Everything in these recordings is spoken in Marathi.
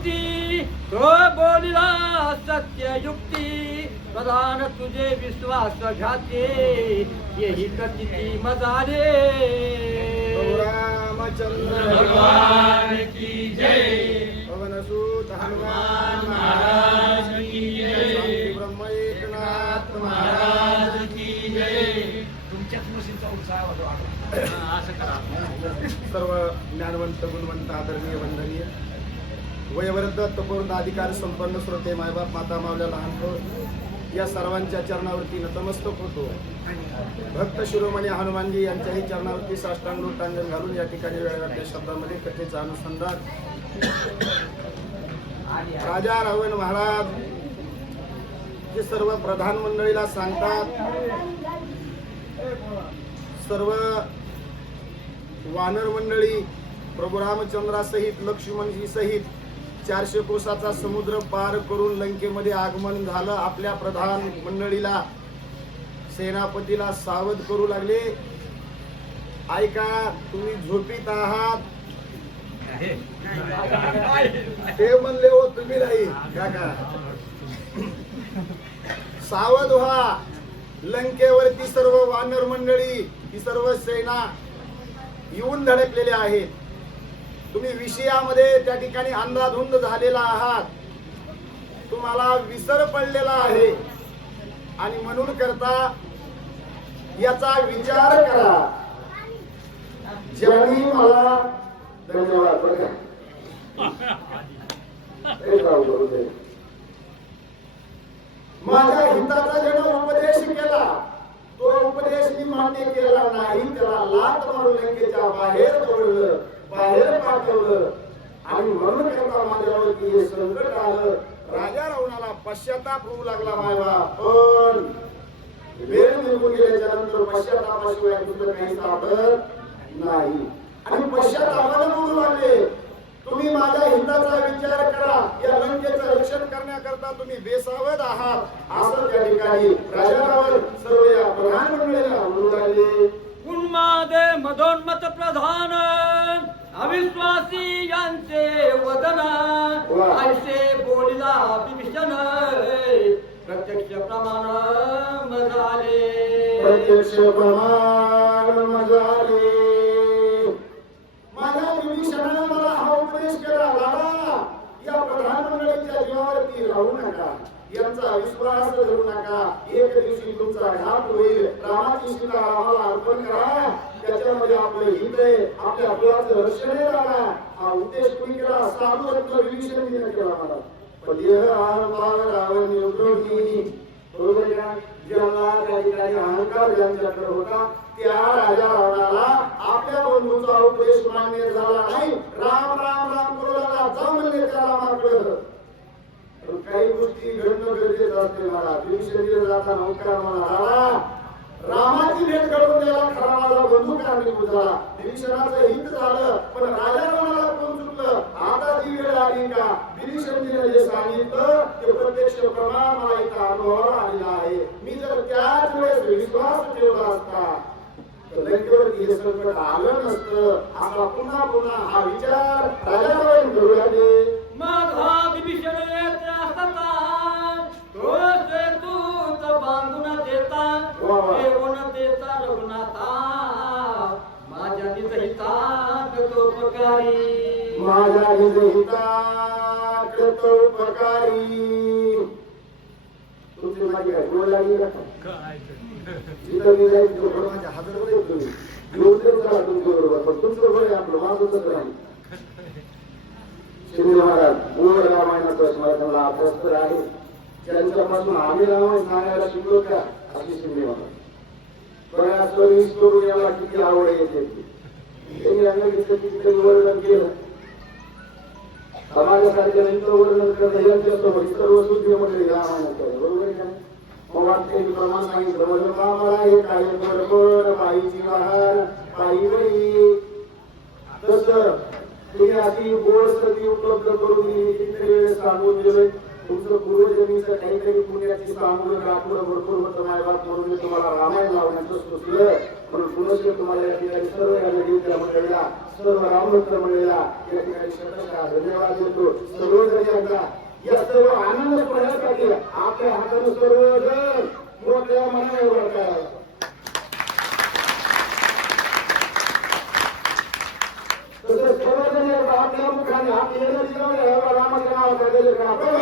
युक्ती तो बोलिला सत्य युक्ती प्रधान तुझे विश्वास घाते येही कथिती मजाले रामचंद्र भगवान की जय पवनसूत हनुमान महाराज की जय ब्रह्म एकनाथ महाराज की जय तुमच्याच मशीनचा उत्साह असं करा सर्व ज्ञानवंत गुणवंत आदरणीय वंदनीय वयवृद्ध तपोवृद्ध अधिकार संपन्न श्रोते मायबाप माता मावल्या लहान या सर्वांच्या चरणावरती नतमस्तक होतो. भक्त शिरोमणी हनुमानजी यांच्याही चरणावरती साष्टांग लोटांगण घालून या ठिकाणी वेगवेगळ्या शब्दामध्ये कथेचं अनुसंधान राजा रावण महाराज जे सर्व प्रधान मंडळीला सांगतात, सर्व वानर मंडळी प्रभू रामचंद्रासहित लक्ष्मणजी सहित 400 कोसाचा समुद्र पार करून लंकेमध्ये आगमन झालं. आपल्या प्रधान मंडळीला सेनापतीला सावध करू लागले. ऐका, तुम्ही झोपीत आहात ते म्हणले हो तुम्ही नाही काका. सावध व्हा, लंकेवरती सर्व वानर मंडळी ही सर्व सेना येऊन धडकलेले आहेत. तुम्ही विषयामध्ये त्या ठिकाणी अंधाधुंद झालेला आहात, तुम्हाला विसर पडलेला आहे आणि म्हणून करता याचा विचार करा. ज्यांनी मला धन्यवाद माझ्या हिताचा ज्याने उपदेश केला तो उपदेश मी मान्य केला नाही, त्याला लाथ मारून लंकेच्या बाहेर पडलं, बाहेर पाठवलं आणि म्हणून करता माझ्यावरती हे संकट आलं. राजा रावणाला पश्चाताप होऊ लागला मायबा, पण वेळ निघून गेल्याच्या नंतर पश्चातापाशिवाय दुसरं काही सापडत नाही आणि पश्चातापाने बोलू लागले, तुम्ही माझ्या हिताचा विचार करा, या लंकेचं रक्षण करण्याकरता तुम्ही बेसावध आहात. असं त्या ठिकाणी राजा रावण सर्व या प्रधान मंडळीला बोलू लागले. उन्मादे मदोन्मत प्रधान अविश्वासी यांचे वदन ऐसे बोलिला विभीषण प्रत्यक्ष प्रमाण मजाले प्रत्यक्ष प्रमाण मजाले. माझ्या विभीषणाने मला हा उपदेश केला, लाला या प्रधान मंडळीच्या जीवावरती राहू नका, यांचा विश्वास धरू नका, एक दिवशी तुमचा घात होईल. रामाची सीता रामाला अर्पण करा, त्याच्यामध्ये आपलं हित आहे, आपल्या कुळाचं रक्षण आहे. रामा हा उपदेश कोणी केला? साधू रत्न विभीषणाने केला मला. पदेह आरंभाव रावण योगोनी बरोबर का? ज्यांना त्या ठिकाणी अहंकार ज्यांच्याकडे होता त्या राजा रावणाला आपल्या बंधूचा उपदेश मान्य झाला नाही. राम राम राम करू लागला, जा म्हणले त्या रामाकडे. काही गोष्टी घडणं गरजेचं असते. मला विभीषण जाताना उपकार म्हणा, रामाची भेट घडवून द्यायला खरा माझा बंधू कारणीभूत झाला. विभीषणाचं हित झालं, पण राजा रावणाला कोण चुकलं? आता ती वेळ आली का? विभीषणजीने जे सांगितलं ते प्रत्यक्ष प्रमाण मला इथं अनुभवाला आलेला आहे. मी जर त्याच वेळेस विश्वास ठेवला असता तर लंकेवरती हे संकट आलं नसतं. असा पुन्हा पुन्हा हा विचार राजा रावण करू लागले. मग हा विभीषण येत असता तो दूत बांधून देता येऊन देता रघुनाथा माझ्या हितात तो उपकारी, माझ्या हिताक तो उपकारी. तुमची माझी काय गोड लागली का? जिथं मी जाईल तिथं माझ्या हातावर येतो तुम्ही घेऊन देऊ चला तुमच्या बरोबर, पण तुमचं बरोबर आहे आपलं माझं नाही. श्री महाराज मूळ रामायणाचं स्मरणाला अपस्तर आहे, त्यांच्यापासून आम्ही रामायण सांगायला शिकलो का अशी श्री महाराज. बऱ्याच वीस करून याला किती आवड येते किती वर्णन केलं. समाजासारख्या नंतर वर्णन करणं यांच्यासमोर सर्व सुद्धा मंडळी रामायणाचं बरोबर आहे का? मग वाटते प्रमाण सांगितलं म्हणजे मला हे काही बरोबर पायीची वाहन पायी वळी. तसं तुम्ही अशी गोड सती उपलब्ध करून किती वेळ सांगून दिले. तुमचं पूर्वजन्मीचं काहीतरी पुण्याची सांगून आठवडं भरपूर होतं मायबाप म्हणून मी तुम्हाला रामायण लावण्याचं सुचलं. म्हणून पुनश्च तुम्हाला या ठिकाणी सर्व या नदीच्या मंडळीला, सर्व रामभक्त मंडळीला या ठिकाणी शतशः धन्यवाद देतो. सर्वजण यांचा या सर्व आनंद सोहळ्यासाठी आपल्या हाताने सर्वजण मोठ्या मनाने ओळखतात. तसंच सर्वजण आपल्या मुखाने आपली रामाच्या नावाचा जय करा.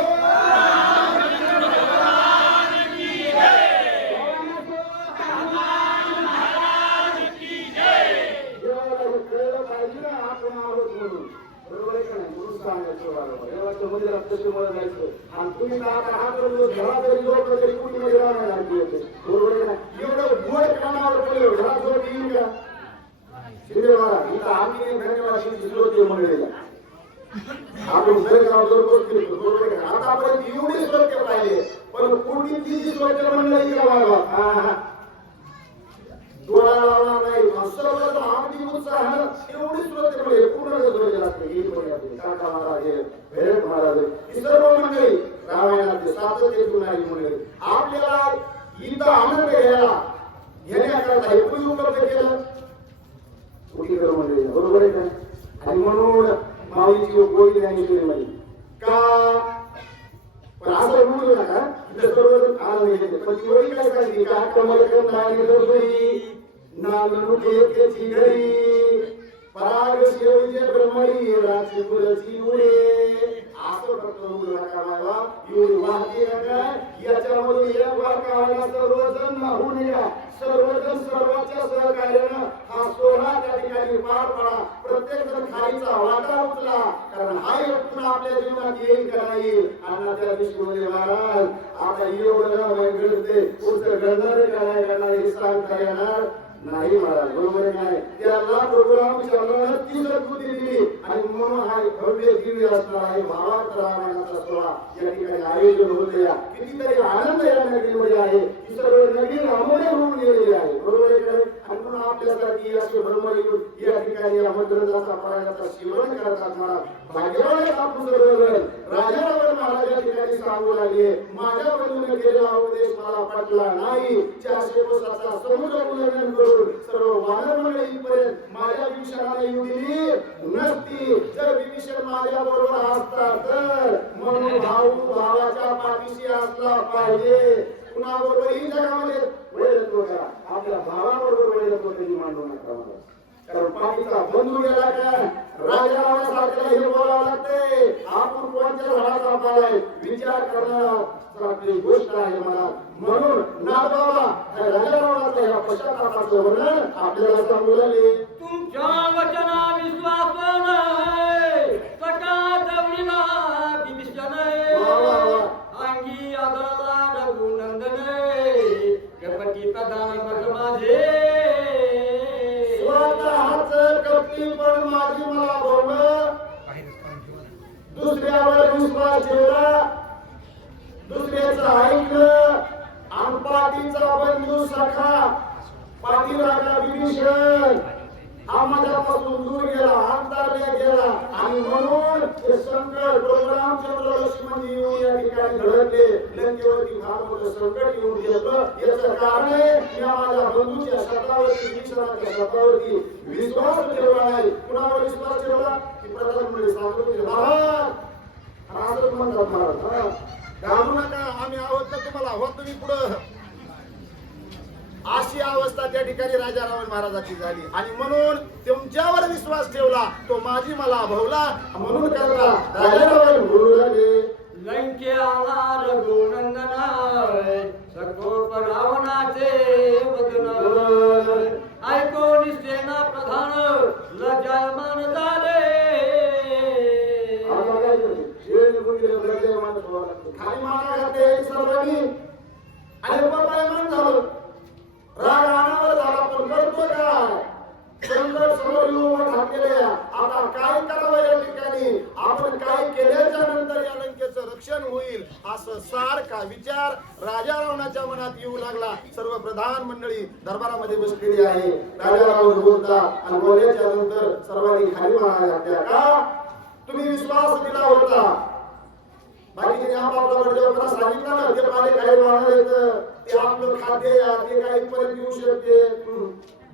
आणि तुम्ही आता हा घरातरी जोड तरी कुठे मध्ये राहणार बरोबर आहे ना. एवढं गोड कामावर पडलं घरात जोड येईल का शिंदे महाराज इथं आम्ही धन्यवाद दिसलो मंडळीला आपण जळगाव दररोज बरोबर आहे. आता आपण एवढे श्रोते पाहिले पण कोणी ती श्रोते मंडळी का बाबा डोळा लावणार नाही सर्वच आमची उत्साहानं एवढी श्रोते म्हणजे पूर्ण जोडले लागते. काका महाराज भैरव महाराज ही सर्व मंडळी रामायणाचे सातत्य नाही मंडळी आपल्याला इथं आनंद घ्यायला घेण्याकरता हे कुणी उपलब्ध केलं कुठे कर मंडळी बरोबर आहे का. आणि म्हणून माऊलीची गोळी ज्ञानेश्वरी मध्ये का पण असं म्हणू नका सर्वजण आनंद घेते. पण ती गोळी काय सांगते का कमल कमलाची नालू घेतची घरी पराग शिवजे ब्रह्मणी राशी मुलची उडे असं प्रकरण नका मला एवढी वाहती नका. याच्यामध्ये एक वाकावाला सर्वजण माहून या सर्वजण सर्वांच्या सहकार्यानं हा सोहळा त्या ठिकाणी पार पडा. प्रत्येक जण खाईचा वाटा उचला कारण हा योग पुन्हा आपल्या जीवनात येईल का नाही. अण्णाच्या विष्णूदेव महाराज आता एवढं घडते पुढचं घडणार का नाही हे सांगता येणार नाही महाराज बरोबर नाही. त्याला प्रोग्राम चालवण्यास ती सद्बुद्धी दिली आणि म्हणून हा भव्य दिव्य असणार आहे भावार्थ रामायणाचा सोहळा या ठिकाणी आयोजन होते. कितीतरी आनंद या नगरीमध्ये आहे. ही सर्व नगरी रामोदय होऊन गेलेली आहे बरोबर आहे. आणि म्हणून आपल्यासाठी असे ब्रह्मयुग या ठिकाणी या मद्रजाचा परायणाचा शिवण करतात महाराज. भाग्यवान आपण सर्वजण राजा रावण महाराज या ठिकाणी सांगू लागले माझ्या बंधूने केलेला उपदेश मला पटला नाही. 400 वर्षाचा समुद्र उल्लंघन करून सर्व वानर मंडळीपर्यंत माझ्या विभीषणाने येऊ दिली नसती. जर विभीषण माझ्या बरोबर असता तर म्हणून भाऊ भावाच्या पाठीशी असला पाहिजे. कुणाबरोबर ही जगामध्ये वैरत्व करा आपल्या भावाबरोबर वैरत्व कधी मांडू नका मला. कारण पाठीचा बंधू गेला का राजा रावणासारख्याला हे बोलावं लागते. आपण कोणत्या झाडाचा पालाय विचार करणं गोष्ट आहे मला. म्हणून नागबाबा राजा रावणाचा या पश्चातापाचं वर्णन आपल्याला सांगू लागले. तुमच्या वचना विश्वास नाही सका दवडीला विभीषण अंगी आदराला रघुनंदन गणपती प्रधान भक्त माझे स्वतःच कपटी पण माझी मला बोलणं दुसऱ्यावर विश्वास ठेवला दुसऱ्याचं ऐकलं आणि पाठीचा बंधू सखा पाठीराजा विभीषण हा माझ्यापासून दूर गेला अंतरल्या गेला. आणि म्हणून हे संकट रामचंद्र लक्ष्मण येऊन या ठिकाणी धडकले. लंकेवरती फार मोठं संकट येऊन गेलं. याचं कारण आहे या माझ्या बंधूच्या शब्दावरती विभीषणाच्या शब्दावरती विश्वास ठेवला नाही. कुणावर विश्वास ठेवला की प्रधानमंत्री सांगतो महाराज असं म्हणतात महाराज घाबरू नका आम्ही आहोत तर तुम्हाला आहोत तुम्ही पुढं. अशी अवस्था त्या ठिकाणी राजा रावण महाराजाची झाली. आणि म्हणून तुमच्यावर विश्वास ठेवला तो माझी मला भवला म्हणून करता राजा रावण बोलू लागले. लंकेला रघुनंदन सकोप रावणाचे वदन ऐकून सेना प्रधान लज्जायमान झाले. खाली माना घाते सर्वांनी आणि बापायमान झालं. राग राणावर झाला पण करतो काय संकट समोर येऊन ठाकले. आता काय करावं या ठिकाणी आपण काय केल्याच्या नंतर या लंकेचं रक्षण होईल असं सारखा विचार राजा रावणाच्या मनात येऊ लागला. सर्व प्रधान मंडळी दरबारामध्ये बसलेली आहे. राजा रावण बोलता आणि बोलल्याच्या नंतर सर्वांनी खाली माना घातल्या का तुम्ही विश्वास दिला होता बाकीचे आपापला वडदेवपणा सांगितलं ना ते पाले काही वाहणार येतं ते आपलं खाद्य या ते काही परत येऊ शकते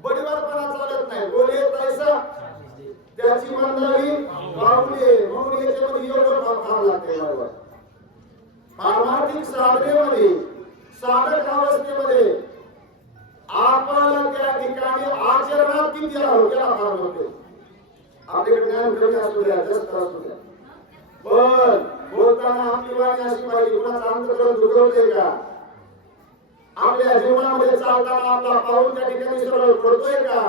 बडीवारपणा चालत नाही बोले तैसा त्याची मंडळी बाहुले म्हणून याच्यामध्ये एवढं भाव लागते बरोबर पारमार्थिक साधनेमध्ये साधक अवस्थेमध्ये आपण त्या ठिकाणी आचरणात किती आहोत याला फार होते आपल्याकडे ज्ञान कमी असू द्या जास्त असू द्या पण बोलताना आपली वाणी अशी पाहिजे कुणाचा अंतःकरण दुखवते का आपल्या जीवनामध्ये चालताना आपला पाऊल त्या ठिकाणी सरळ पडतोय का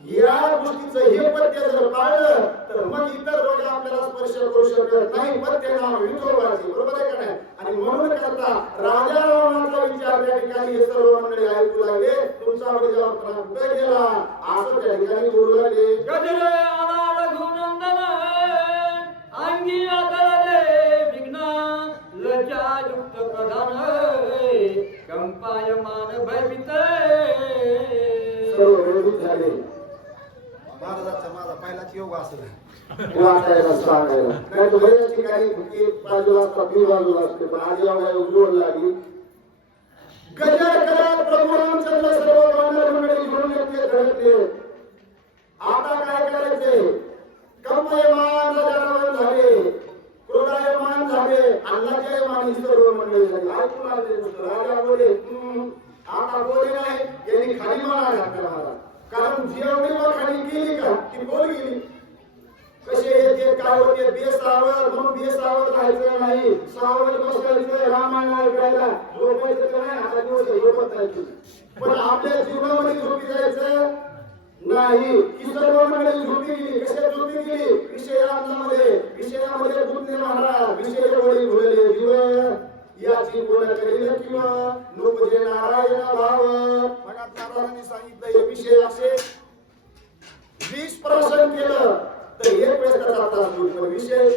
या गोष्टीचं हे पथ्य जर पाळलं तर मग इतर लोक आपल्याला स्पर्श करू शकत नाही पथ्य नाव विठोबाचे बरोबर आहे का नाही आणि म्हणून करता राजा रावणाचा विचार त्या ठिकाणी हे सर्व मंडळी ऐकू लागले तुमचा बळीरावपणा कुठे गेला असं त्या ठिकाणी बोलू लागले गजरे आला रघुनंदन अंगी आदरले विघ्न लज्जायुक्त प्रधान कंपायमान भयभीत सर्व वेळीच झाले महाराजांचा माझा पहिलाच योग असेल वाचायला सांगायला नाही तर बऱ्याच ठिकाणी एक बाजूला असतात मी बाजूला असते पण आज एवढा जोड लागली गजर करत प्रभू रामचंद्र सर्व वानर मंडळी घेऊन येते धडकले आता काय करायचे कंपयमान राजारावण झाले क्रोधायमान झाले अल्लाजयमान सर्व मंडळी झाली ऐकून आले राजा बोले आता बोले नाही यांनी खाली मारा घातला मला कारण जेवढी खाली गेली का ती बोल गेली कसे येते काय होते बेसावध म्हणून बेसावध राहायचं नाही सावध बसायचं रामायण ऐकायला झोपायचं नाही आता दिवस झोपत नाही पण आपल्या जीवनामध्ये झोपी जायचं नाही ही सर्व मंडळी झोपी गेली कशा झोपी गेली विषयामध्ये बुद्धी महाराज विषय वळी घोळले जीव याची बोल करील किंवा नृपजे नारायण भाव मगात नारायणांनी सांगितलं हे विषय असे 20% केलं तर एक वेळेस त्याचा त्रास होईल पण विषय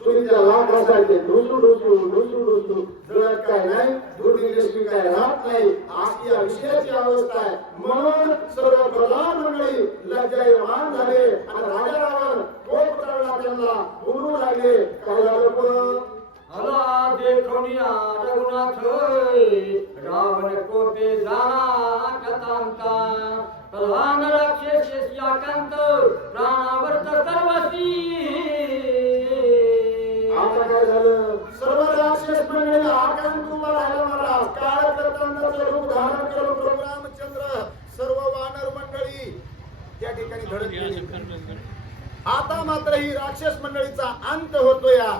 चोरीच्या लाख असायचे ढोसू जळत काय नाही दूध इंग्लिश काय राहत नाही अशी या विषयाची अवस्था आहे म्हणून सर्व प्रधान मंडळी लज्जायमान झाले आणि राजा रावण कोप चढला त्यांना बोलू लागले काय झालं पण अला देखोनिया रघुनाथ रावण कोपे झाला कथांता प्रधान राक्षस याकांत प्राणावर्त सर्वसी आता काय झालं सर्व राक्षस मंडळी आकांत उभा राहिला महाराज काळ करतांनाचं रूप धारण करून प्रभू रामचंद्र सर्व वानर मंडळी त्या ठिकाणी धडकली आता मात्र ही राक्षस मंडळीचा अंत होतो या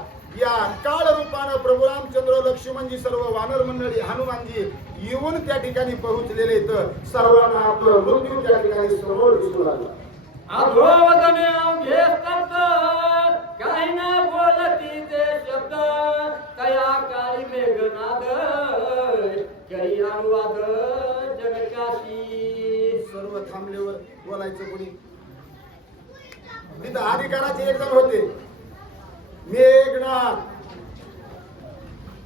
काळ रूपानं प्रभू रामचंद्र लक्ष्मणजी सर्व वानर मंडळी हनुमानजी येऊन त्या ठिकाणी पोहोचलेले तर सर्वांना आपलं मृत्यू त्या ठिकाणी समोर दिसू लागला अधोवदने अवघे स्तब्ध काही न बोलती ते शब्द तया काळी मेघनाद जय अनुवाद जनकाशी सर्व थांबल्यावर बोलायचं कोणी तिथं अधिकाराचे एक जण होते मेघनाथ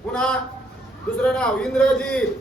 पुन्हा दुसरं नाव इंद्रजीत